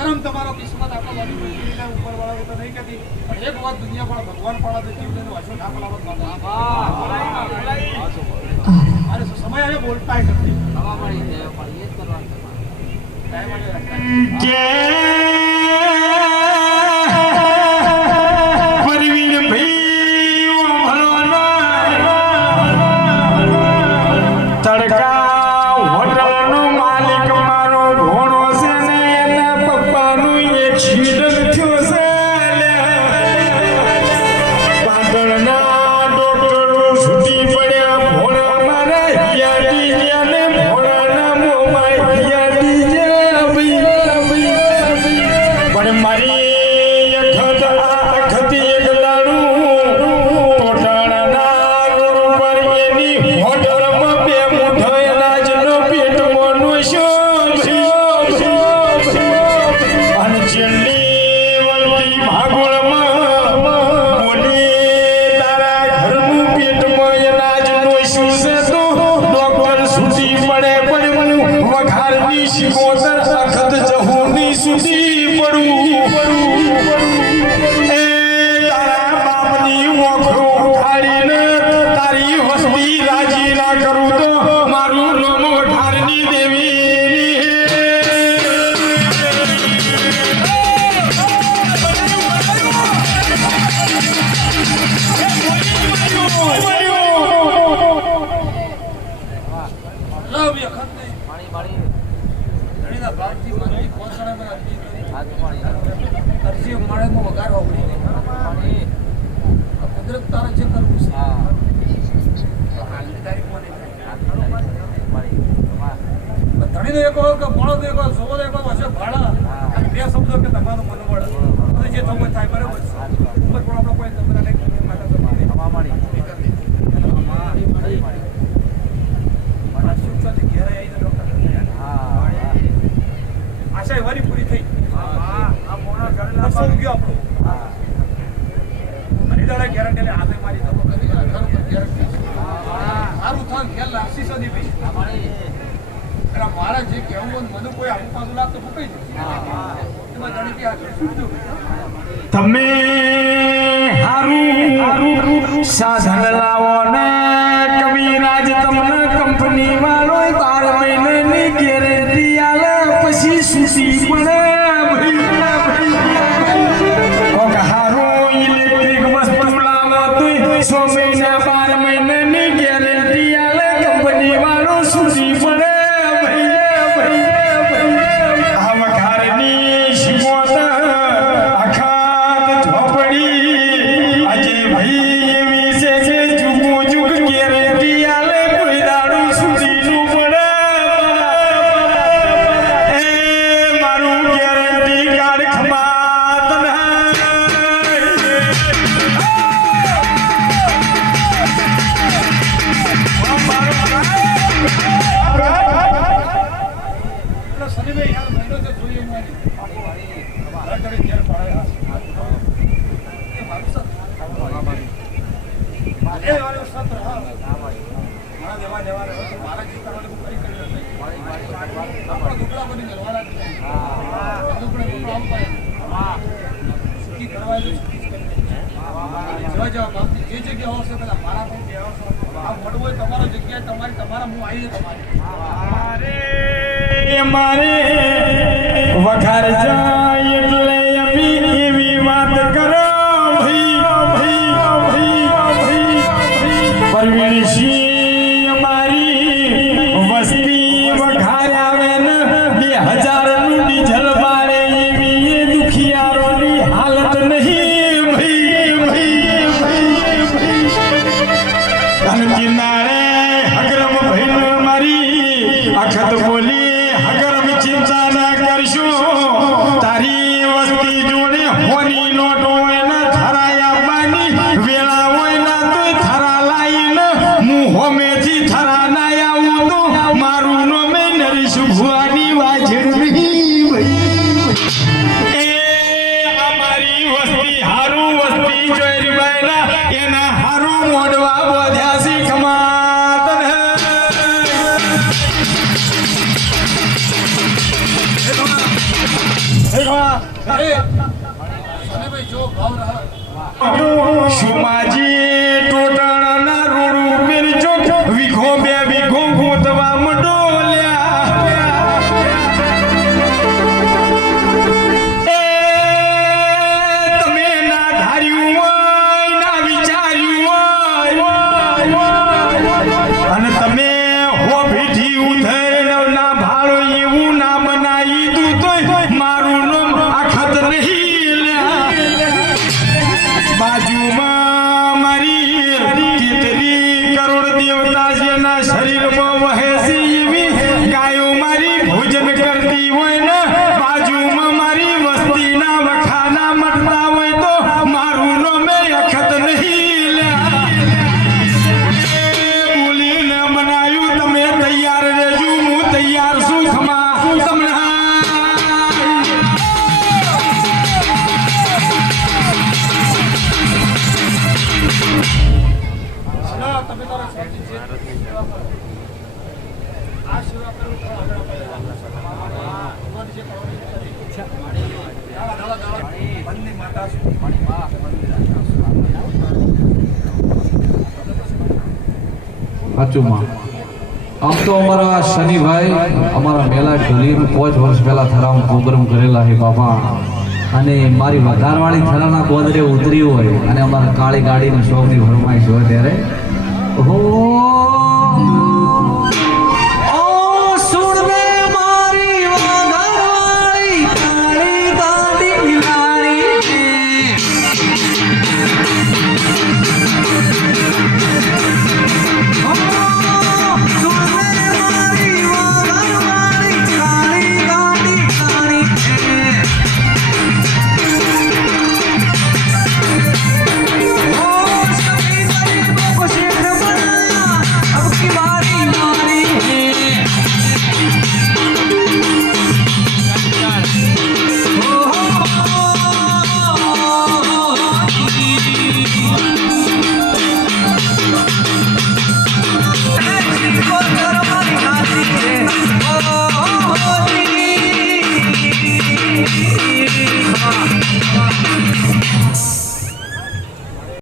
કરમ તમારો કિસ્મત આખો ઉપર વાળા તો નહીં કહેતી પણ એક વાત દુનિયા પણ ભગવાન પાડા દેતી ઉડે વાસો ના પલાવત અરે સમય આવે બોલતા નથી હવા મળી જાય પણ એ જ કરવાનું ટાઈમ ગેરંટી હાથે મારી લાગશે સદી ભાઈ એટલે મારે જે કહેવું હોય મને કોઈ આવું પાછું લાગતો મૂકી દે એમાં ગણિત આ છૂટજો તમે હારું સાધન લાવો ને કવિરાજ તમને કંપની વાળો 12 મહિનાની ગેરંટી આલે પછી સુસી પડે કોક હારું ઇલેક્ટ્રિક વસ્તુ લાવો તો 6 મહિના 12 મહિનાની ગેરંટી આલે કંપની વાળો સુસી પડે આ વઘારની શિકોત મારે વઘાર જાય એટલે એવી વાત કરો પરવીણસિંહ અમારી વસ્તી વઘાર આવે ને 2000 નું ડીઝલ બારે એવી દુખિયારોની હાલત નહીં કિનારે હગરમ ભાઈ મારી અખત બોલી હગરમ ચિંતા ના કરશું તારી વસ્તી જોડે હોની નોટ હોય ને થરાયા પાની વેળા હોય ના તો થરા લાઈને હું હોમેથી થરા ના આવું તો મારું નો મેં નરીશ ભુવાની વાજણી એ અમારી વસ્તી હારું વસ્તી જોઈ બાયના એના હારું મોડવા બોધ્યા સી ખમાત સુમાજી ટોટણના રૂડું મેરજો વીઘો 2 વીઘો ગોતવા મંડોલ્યા એ તમે ના ધાર્યું હોય ના વિચાર્યું હોય અને તમે હો ભીઠી ઉધર ના ભાળો એવું ના બનાવી તું તોય મારું નામ આખત નહીં બાજુમાં મારી 33 કરોડ દેવતા જેના શરીરમાં વહે છે એવી ગાયો મારી ભોજન કરતી હોય ને બાજુમાં મારી વસ્તીના વખાના મટતા હોય તો મારું નામે અખત નહીં બોલીને બનાવ્યું તમે તૈયાર રહેજો હું તૈયાર છું ખમા તમને તમે તારા સ્વામી જે સેવા કરો આ સેવા કરો તો આગળ ભગવાન જે કરવાની બંને માતા સાચું માં આમ તો અમારા શનિભાઈ અમારા મેલા ઢોલીનું 5 વર્ષ પહેલા થરામાં પ્રોગ્રામ કરેલા છે બાપા અને મારી વઘારવાળી થરાના ગોદરે ઉતરી હોય અને અમારા કાળી ગાડીની શોખની ફરમાઈશ હોય ત્યારે